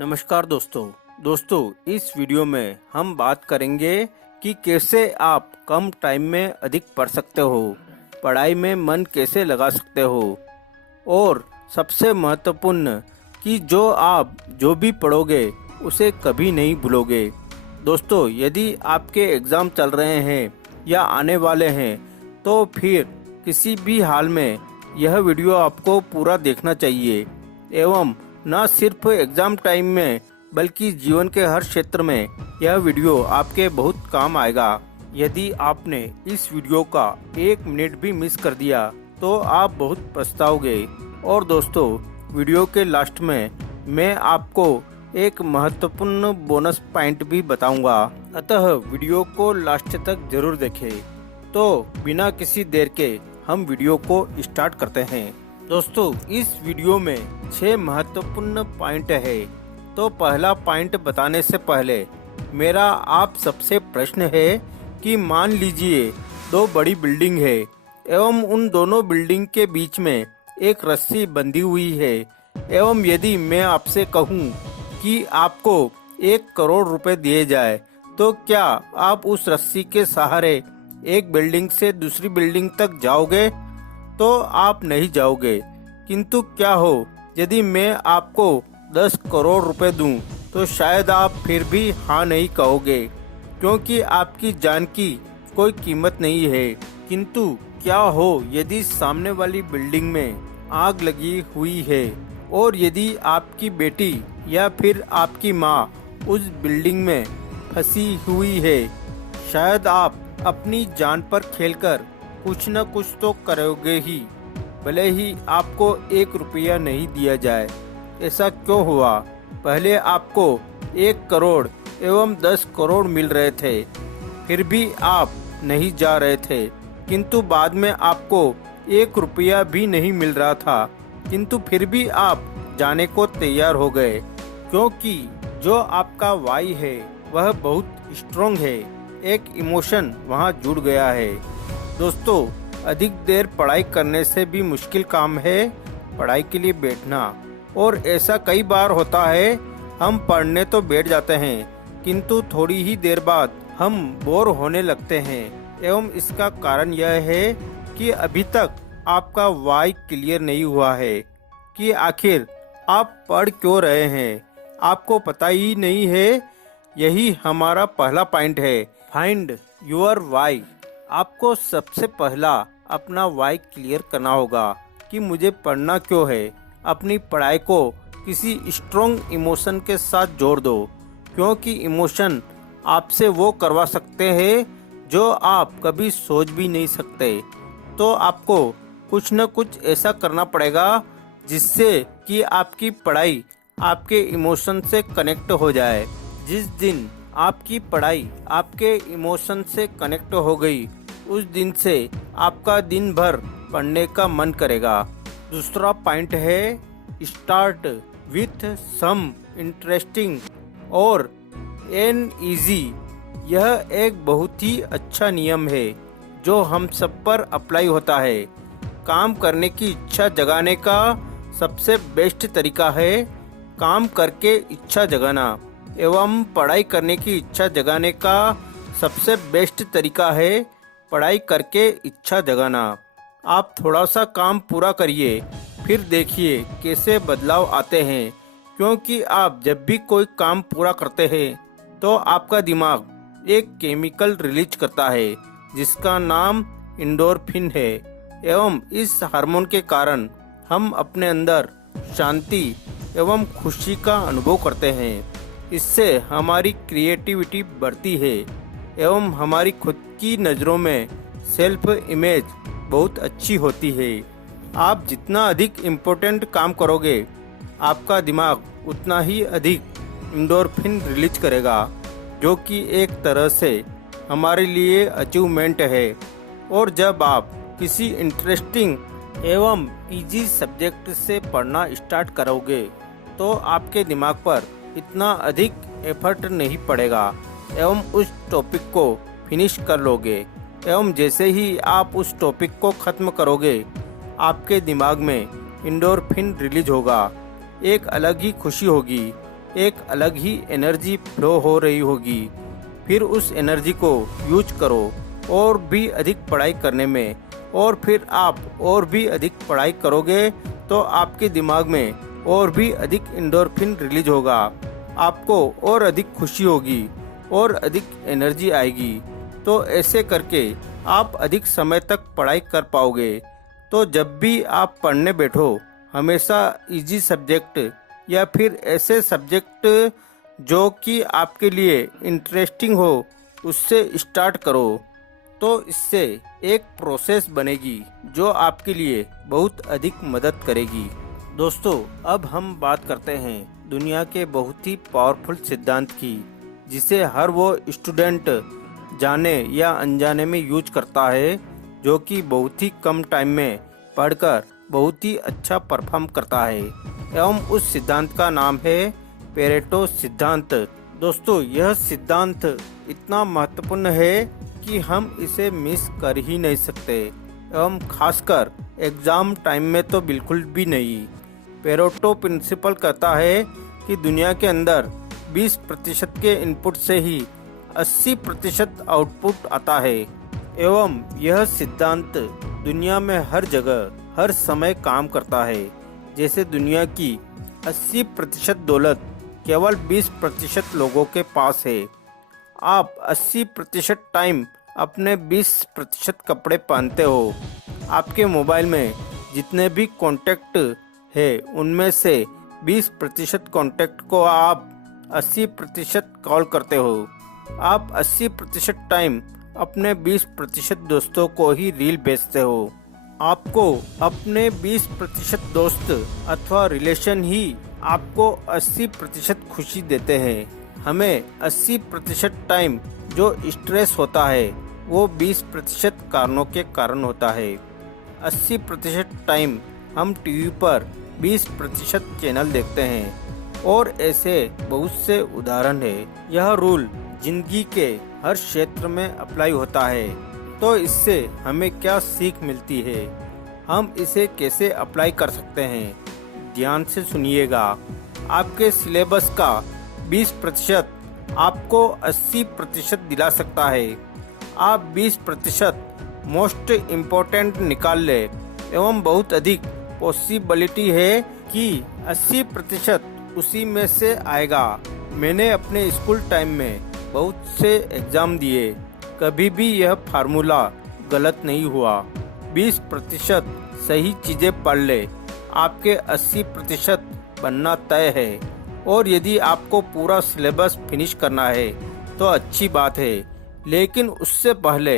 नमस्कार दोस्तों इस वीडियो में हम बात करेंगे कि कैसे आप कम टाइम में अधिक पढ़ सकते हो, पढ़ाई में मन कैसे लगा सकते हो और सबसे महत्वपूर्ण कि आप जो भी पढ़ोगे उसे कभी नहीं भूलोगे। दोस्तों, यदि आपके एग्ज़ाम चल रहे हैं या आने वाले हैं तो फिर किसी भी हाल में यह वीडियो आपको पूरा देखना चाहिए एवं न सिर्फ एग्ज़ाम टाइम में बल्कि जीवन के हर क्षेत्र में यह वीडियो आपके बहुत काम आएगा। यदि आपने इस वीडियो का 1 मिनट भी मिस कर दिया तो आप बहुत पछताओगे। और दोस्तों, वीडियो के लास्ट में मैं आपको एक महत्वपूर्ण बोनस पॉइंट भी बताऊंगा, अतः वीडियो को लास्ट तक जरूर देखें। तो बिना किसी देर के हम वीडियो को स्टार्ट करते हैं। दोस्तों, इस वीडियो में 6 महत्वपूर्ण पॉइंट है। तो पहला पॉइंट बताने से पहले मेरा आप सबसे प्रश्न है कि मान लीजिए 2 बड़ी बिल्डिंग है एवं उन दोनों बिल्डिंग के बीच में एक रस्सी बंधी हुई है एवं यदि मैं आपसे कहूं कि आपको 1 करोड़ रुपए दिए जाए तो क्या आप उस रस्सी के सहारे एक बिल्डिंग से दूसरी बिल्डिंग तक जाओगे? तो आप नहीं जाओगे। किंतु क्या हो यदि मैं आपको 10 करोड़ रुपए दूं तो शायद आप फिर भी हाँ नहीं कहोगे, क्योंकि आपकी जान की कोई कीमत नहीं है। किंतु क्या हो यदि सामने वाली बिल्डिंग में आग लगी हुई है और यदि आपकी बेटी या फिर आपकी माँ उस बिल्डिंग में फंसी हुई है? शायद आप अपनी जान पर खेलकर कुछ न कुछ तो करोगे ही, भले ही आपको 1 रुपया नहीं दिया जाए। ऐसा क्यों हुआ? पहले आपको 1 करोड़ एवं 10 करोड़ मिल रहे थे, फिर भी आप नहीं जा रहे थे। किंतु बाद में आपको 1 रुपया भी नहीं मिल रहा था, किंतु फिर भी आप जाने को तैयार हो गए, क्योंकि जो आपका वाई है वह बहुत स्ट्रॉन्ग है। एक इमोशन वहाँ जुड़ गया है। दोस्तों, अधिक देर पढ़ाई करने से भी मुश्किल काम है पढ़ाई के लिए बैठना। और ऐसा कई बार होता है, हम पढ़ने तो बैठ जाते हैं किंतु थोड़ी ही देर बाद हम बोर होने लगते हैं एवं इसका कारण यह है कि अभी तक आपका वाई क्लियर नहीं हुआ है कि आखिर आप पढ़ क्यों रहे हैं, आपको पता ही नहीं है। यही हमारा पहला पॉइंट है, फाइंड योर वाई। आपको सबसे पहला अपना वाई क्लियर करना होगा कि मुझे पढ़ना क्यों है। अपनी पढ़ाई को किसी स्ट्रॉन्ग इमोशन के साथ जोड़ दो, क्योंकि इमोशन आपसे वो करवा सकते हैं जो आप कभी सोच भी नहीं सकते। तो आपको कुछ न कुछ ऐसा करना पड़ेगा जिससे कि आपकी पढ़ाई आपके इमोशन से कनेक्ट हो जाए। जिस दिन आपकी पढ़ाई आपके इमोशन से कनेक्ट हो गई, उस दिन से आपका दिन भर पढ़ने का मन करेगा। दूसरा पॉइंट है, स्टार्ट विथ सम इंटरेस्टिंग और एन इजी। यह एक बहुत ही अच्छा नियम है जो हम सब पर अप्लाई होता है। काम करने की इच्छा जगाने का सबसे बेस्ट तरीका है काम करके इच्छा जगाना, एवं पढ़ाई करने की इच्छा जगाने का सबसे बेस्ट तरीका है पढ़ाई करके इच्छा जगाना। आप थोड़ा सा काम पूरा करिए, फिर देखिए कैसे बदलाव आते हैं, क्योंकि आप जब भी कोई काम पूरा करते हैं तो आपका दिमाग एक केमिकल रिलीज करता है जिसका नाम एंडोर्फिन है, एवं इस हार्मोन के कारण हम अपने अंदर शांति एवं खुशी का अनुभव करते हैं। इससे हमारी क्रिएटिविटी बढ़ती है एवं हमारी खुद की नज़रों में सेल्फ इमेज बहुत अच्छी होती है। आप जितना अधिक इम्पोर्टेंट काम करोगे, आपका दिमाग उतना ही अधिक एंडोर्फिन रिलीज करेगा, जो कि एक तरह से हमारे लिए अचीवमेंट है। और जब आप किसी इंटरेस्टिंग एवं इजी सब्जेक्ट से पढ़ना स्टार्ट करोगे तो आपके दिमाग पर इतना अधिक एफर्ट नहीं पड़ेगा एवं उस टॉपिक को फिनिश कर लोगे। एवं जैसे ही आप उस टॉपिक को खत्म करोगे, आपके दिमाग में एंडोर्फिन रिलीज होगा, एक अलग ही खुशी होगी एक अलग ही एनर्जी फ्लो हो रही होगी। फिर उस एनर्जी को यूज करो और भी अधिक पढ़ाई करने में, और फिर आप और भी अधिक पढ़ाई करोगे तो आपके दिमाग में और भी अधिक एंडोर्फिन रिलीज होगा। आपको और अधिक खुशी होगी और अधिक एनर्जी आएगी। तो ऐसे करके आप अधिक समय तक पढ़ाई कर पाओगे। तो जब भी आप पढ़ने बैठो, हमेशा इजी सब्जेक्ट या फिर ऐसे सब्जेक्ट जो कि आपके लिए इंटरेस्टिंग हो, उससे स्टार्ट करो। तो इससे एक प्रोसेस बनेगी जो आपके लिए बहुत अधिक मदद करेगी। दोस्तों, अब हम बात करते हैं दुनिया के बहुत ही पावरफुल सिद्धांत की, जिसे हर वो स्टूडेंट जाने या अनजाने में यूज करता है, जो कि बहुत ही कम टाइम में पढ़कर बहुत ही अच्छा परफॉर्म करता है। एवं उस सिद्धांत का नाम है पेरेटो सिद्धांत। दोस्तों, यह सिद्धांत इतना महत्वपूर्ण है कि हम इसे मिस कर ही नहीं सकते, एवं खासकर एग्जाम टाइम में तो बिल्कुल भी नहीं। पेरेटो प्रिंसिपल कहता है कि दुनिया के अंदर 20% के इनपुट से ही 80% आउटपुट आता है। एवं यह सिद्धांत दुनिया में हर जगह हर समय काम करता है। जैसे दुनिया की 80% दौलत केवल 20% लोगों के पास है। आप 80% टाइम अपने 20% कपड़े पहनते हो। आपके मोबाइल में जितने भी कॉन्टैक्ट है, उनमें से 20% कॉन्टैक्ट को आप 80% कॉल करते हो। आप 80% टाइम अपने 20% दोस्तों को ही रील भेजते हो। आपको अपने 20% दोस्त अथवा रिलेशन ही आपको 80% खुशी देते हैं। हमें 80% टाइम जो स्ट्रेस होता है वो 20% कारणों के कारण होता है। 80% टाइम हम टीवी पर 20% चैनल देखते हैं और ऐसे बहुत से उदाहरण है। यह रूल जिंदगी के हर क्षेत्र में अप्लाई होता है। तो इससे हमें क्या सीख मिलती है, हम इसे कैसे अप्लाई कर सकते हैं, ध्यान से सुनिएगा। आपके सिलेबस का 20% आपको 80% दिला सकता है। आप 20% मोस्ट इम्पोर्टेंट निकाल ले, एवं बहुत अधिक पॉसिबिलिटी है कि 80% उसी में से आएगा। मैंने अपने स्कूल टाइम में बहुत से एग्जाम दिए, कभी भी यह फार्मूला गलत नहीं हुआ। 20% सही चीजें पढ़ ले, आपके 80% बनना तय है। और यदि आपको पूरा सिलेबस फिनिश करना है तो अच्छी बात है, लेकिन उससे पहले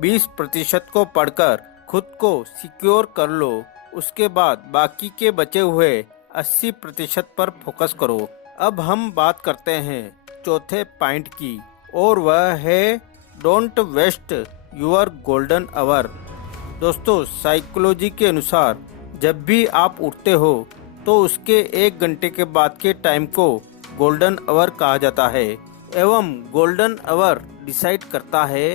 20% को पढ़कर खुद को सिक्योर कर लो। उसके बाद बाकी के बचे हुए 80% पर फोकस करो। अब हम बात करते हैं चौथे पॉइंट की, और वह है don't waste your golden hour. दोस्तों, साइकोलॉजी के अनुसार जब भी आप उठते हो तो उसके 1 घंटे के बाद के टाइम को गोल्डन आवर कहा जाता है। एवं गोल्डन आवर डिसाइड करता है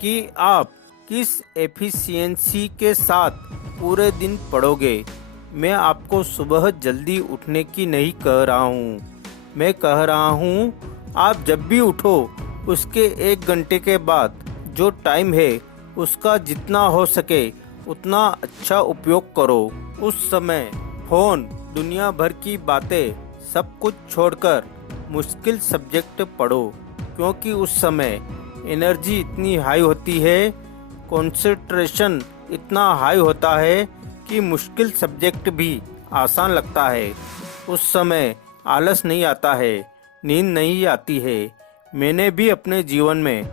कि आप किस एफिशिएंसी के साथ पूरे दिन पढ़ोगे। मैं आपको सुबह जल्दी उठने की नहीं कह रहा हूँ, मैं कह रहा हूँ आप जब भी उठो उसके 1 घंटे के बाद जो टाइम है उसका जितना हो सके उतना अच्छा उपयोग करो। उस समय फोन, दुनिया भर की बातें सब कुछ छोड़कर मुश्किल सब्जेक्ट पढ़ो, क्योंकि उस समय एनर्जी इतनी हाई होती है, कंसंट्रेशन इतना हाई होता है कि मुश्किल सब्जेक्ट भी आसान लगता है। उस समय आलस नहीं आता है, नींद नहीं आती है। मैंने भी अपने जीवन में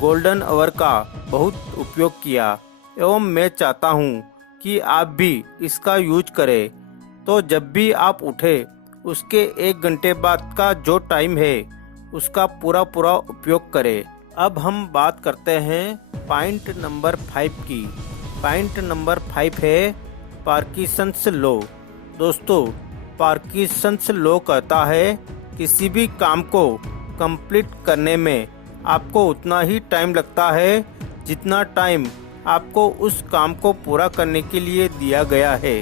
गोल्डन आवर का बहुत उपयोग किया, एवं मैं चाहता हूँ कि आप भी इसका यूज करें। तो जब भी आप उठे उसके 1 घंटे बाद का जो टाइम है उसका पूरा उपयोग करें। अब हम बात करते हैं पॉइंट नंबर 5 की। पॉइंट नंबर 5 है पार्किंसंस लॉ। दोस्तों, पार्किंसंस लॉ कहता है किसी भी काम को कंप्लीट करने में आपको उतना ही टाइम लगता है जितना टाइम आपको उस काम को पूरा करने के लिए दिया गया है।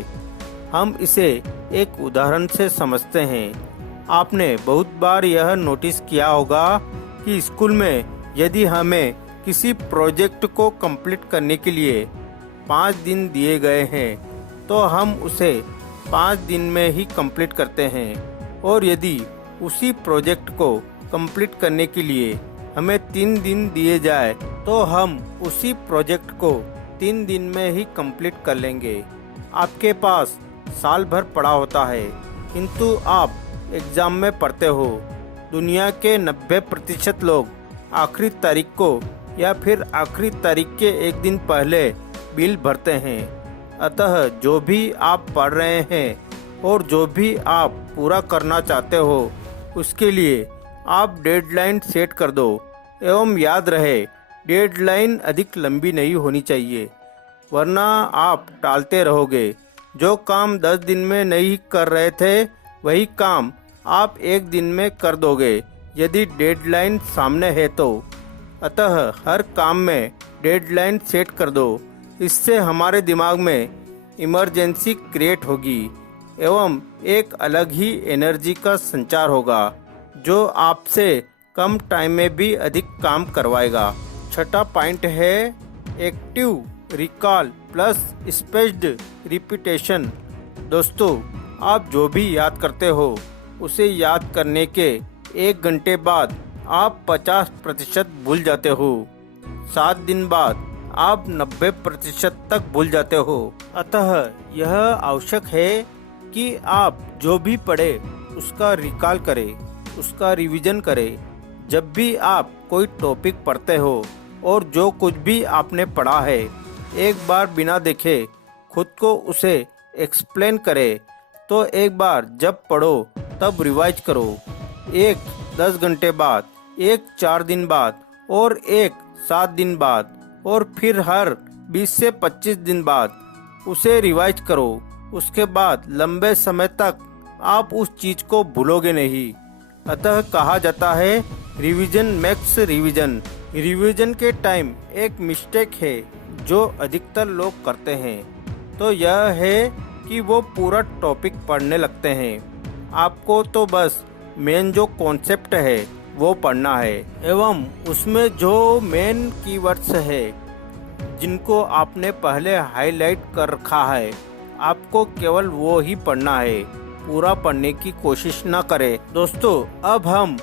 हम इसे एक उदाहरण से समझते हैं। आपने बहुत बार यह नोटिस किया होगा कि स्कूल में यदि हमें किसी प्रोजेक्ट को कंप्लीट करने के लिए 5 दिन दिए गए हैं तो हम उसे 5 दिन में ही कंप्लीट करते हैं, और यदि उसी प्रोजेक्ट को कंप्लीट करने के लिए हमें 3 दिन दिए जाए तो हम उसी प्रोजेक्ट को 3 दिन में ही कंप्लीट कर लेंगे। आपके पास साल भर पड़ा होता है किंतु आप एग्ज़ाम में पढ़ते हो। दुनिया के 90% लोग आखिरी तारीख को या फिर आखिरी तारीख के एक दिन पहले बिल भरते हैं। अतः जो भी आप पढ़ रहे हैं और जो भी आप पूरा करना चाहते हो उसके लिए आप डेडलाइन सेट कर दो। एवं याद रहे, डेडलाइन अधिक लंबी नहीं होनी चाहिए, वरना आप टालते रहोगे। जो काम 10 दिन में नहीं कर रहे थे वही काम आप एक दिन में कर दोगे यदि डेडलाइन सामने है तो। अतः हर काम में डेडलाइन सेट कर दो। इससे हमारे दिमाग में इमरजेंसी क्रिएट होगी एवं एक अलग ही एनर्जी का संचार होगा जो आपसे कम टाइम में भी अधिक काम करवाएगा। छठा पॉइंट है active recall plus spaced repetition. दोस्तों, आप जो भी याद करते हो उसे याद करने के 1 घंटे बाद आप 50% भूल जाते हो। 7 दिन बाद आप 90% तक भूल जाते हो। अतः यह आवश्यक है कि आप जो भी पढ़े उसका रिकॉल करें, उसका रिवीजन करें। जब भी आप कोई टॉपिक पढ़ते हो और जो कुछ भी आपने पढ़ा है एक बार बिना देखे खुद को उसे एक्सप्लेन करें। तो एक बार जब पढ़ो तब रिवाइज करो। एक 10 घंटे बाद, एक 4 दिन बाद और एक 7 दिन बाद और फिर हर 20 से 25 दिन बाद उसे रिवाइज करो। उसके बाद लंबे समय तक आप उस चीज को भूलोगे नहीं। अतः कहा जाता है रिवीजन मेक्स रिवीजन। रिवीजन के टाइम एक मिस्टेक है जो अधिकतर लोग करते हैं, तो यह है कि वो पूरा टॉपिक पढ़ने लगते हैं। आपको तो बस मेन जो कॉन्सेप्ट है वो पढ़ना है एवं उसमें जो मेन कीवर्ड्स है जिनको आपने पहले हाईलाइट कर रखा है आपको केवल वो ही पढ़ना है, पूरा पढ़ने की कोशिश ना करें। दोस्तों, अब हम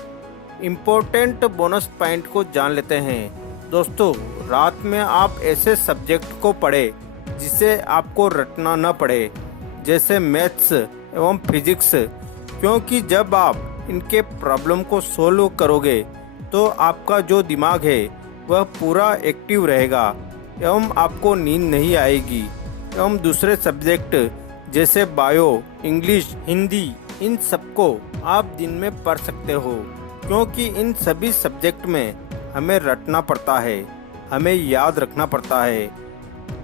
इम्पोर्टेंट बोनस पॉइंट को जान लेते हैं। दोस्तों, रात में आप ऐसे सब्जेक्ट को पढ़े जिसे आपको रटना न पड़े, जैसे मैथ्स एवं फिजिक्स, क्योंकि जब आप इनके प्रॉब्लम को सोल्व करोगे तो आपका जो दिमाग है वह पूरा एक्टिव रहेगा एवं आपको नींद नहीं आएगी। एवं दूसरे सब्जेक्ट जैसे बायो, इंग्लिश, हिंदी, इन सबको आप दिन में पढ़ सकते हो, क्योंकि इन सभी सब्जेक्ट में हमें रटना पड़ता है, हमें याद रखना पड़ता है।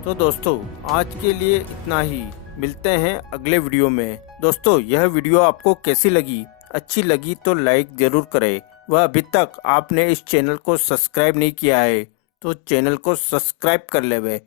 तो दोस्तों, आज के लिए इतना ही। मिलते हैं अगले वीडियो में। दोस्तों, यह वीडियो आपको कैसी लगी? अच्छी लगी तो लाइक जरूर करें। वह अभी तक आपने इस चैनल को सब्सक्राइब नहीं किया है तो चैनल को सब्सक्राइब कर लेवे।